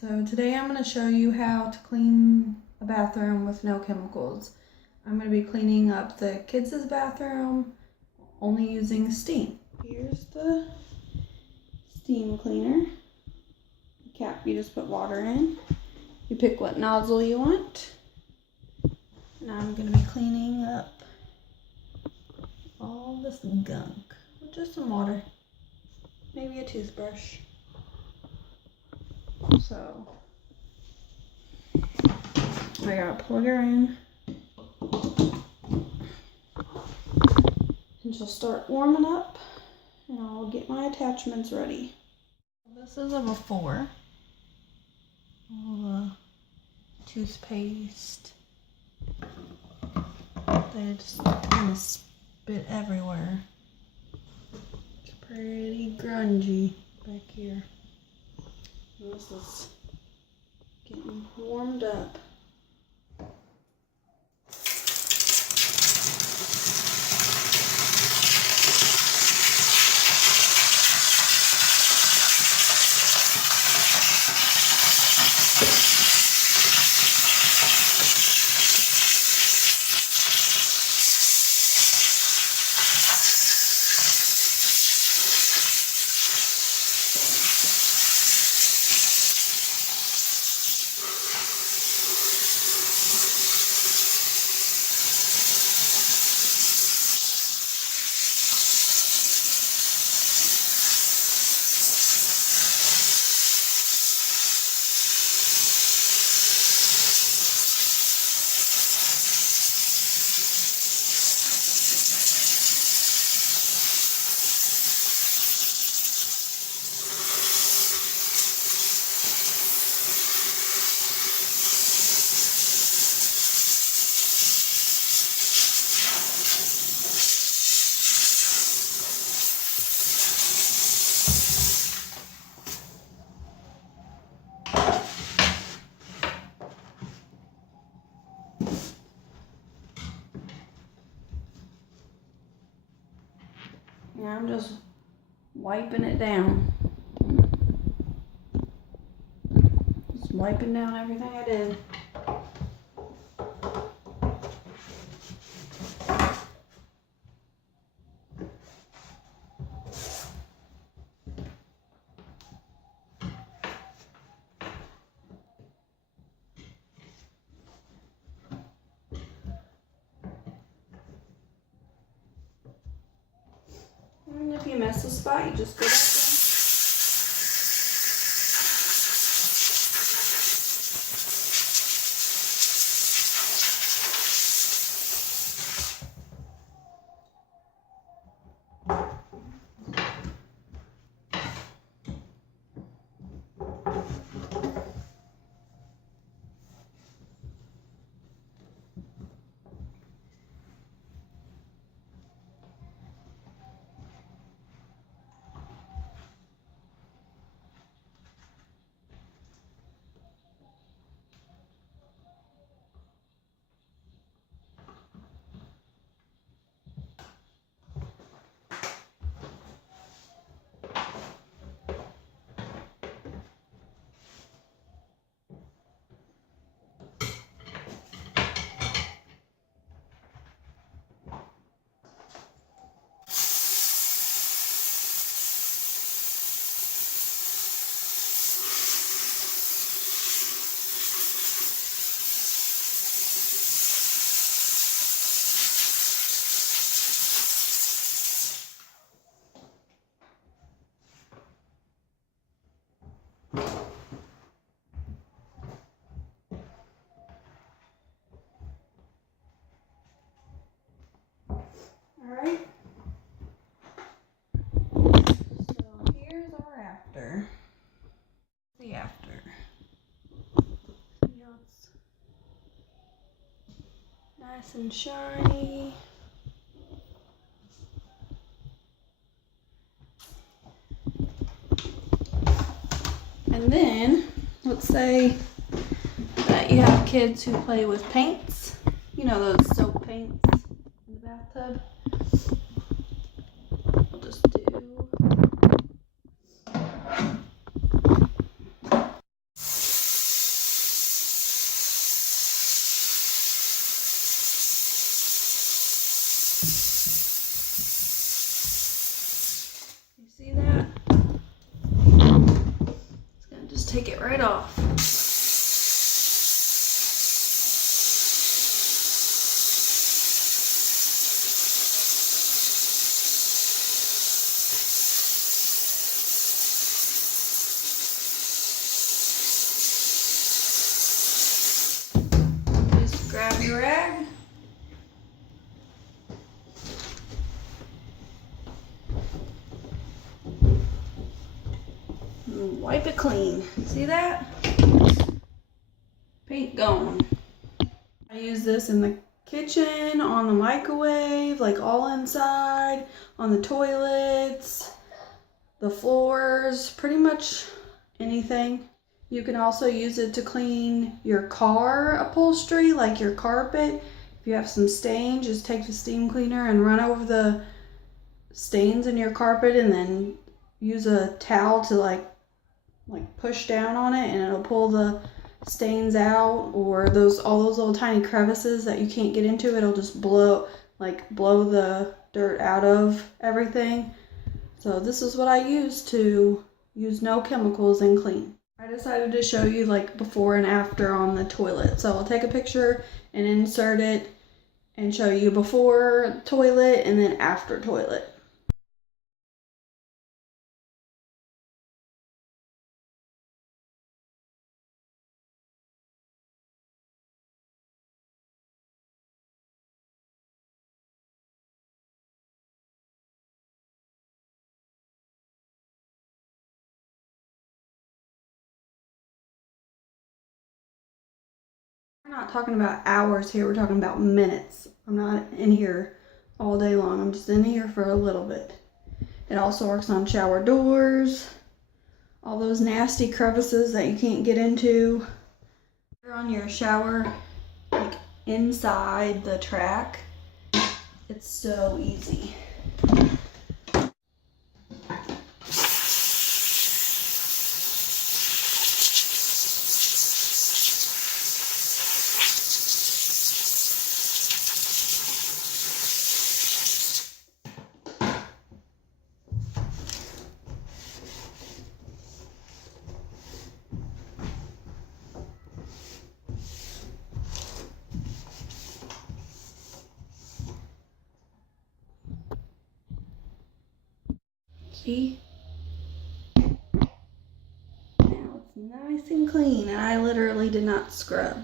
So today I'm going to show you how to clean a bathroom with no chemicals. I'm going to be cleaning up the kids' bathroom only using steam. Here's the steam cleaner. The cap you just put water in. You pick what nozzle you want. And I'm going to be cleaning up all this gunk with just some water. Maybe a toothbrush. So I gotta plug her in and she'll start warming up and I'll get my attachments ready. This is a before. All the toothpaste. They just kind of spit everywhere. It's pretty grungy back here. And this is getting warmed up. Now I'm just wiping it down. Just wiping down everything I did. And if you miss a spot, you just go back in. Alright, so here's our after. The after. You know, it's nice and shiny. And then, let's say that you have kids who play with paints. You know those soap paints in the bathtub? I'll just do take it right off. Just grab your rag. And wipe it clean. See that? Paint gone. I use this in the kitchen, on the microwave, like all inside, on the toilets, the floors, pretty much anything. You can also use it to clean your car upholstery, like your carpet. If you have some stain, just take the steam cleaner and run over the stains in your carpet and then use a towel to like push down on it and it'll pull the stains out, or all those little tiny crevices that you can't get into. It'll just blow the dirt out of everything. So this is what I use to use no chemicals and clean. I decided to show you like before and after on the toilet. So I'll take a picture and insert it and show you before toilet and then after toilet. We're not talking about hours here, we're talking about minutes. I'm not in here all day long, I'm just in here for a little bit. It also works on shower doors, all those nasty crevices that you can't get into. You're on your shower, like inside the track. It's so easy. See? Now it's nice and clean, and I literally did not scrub.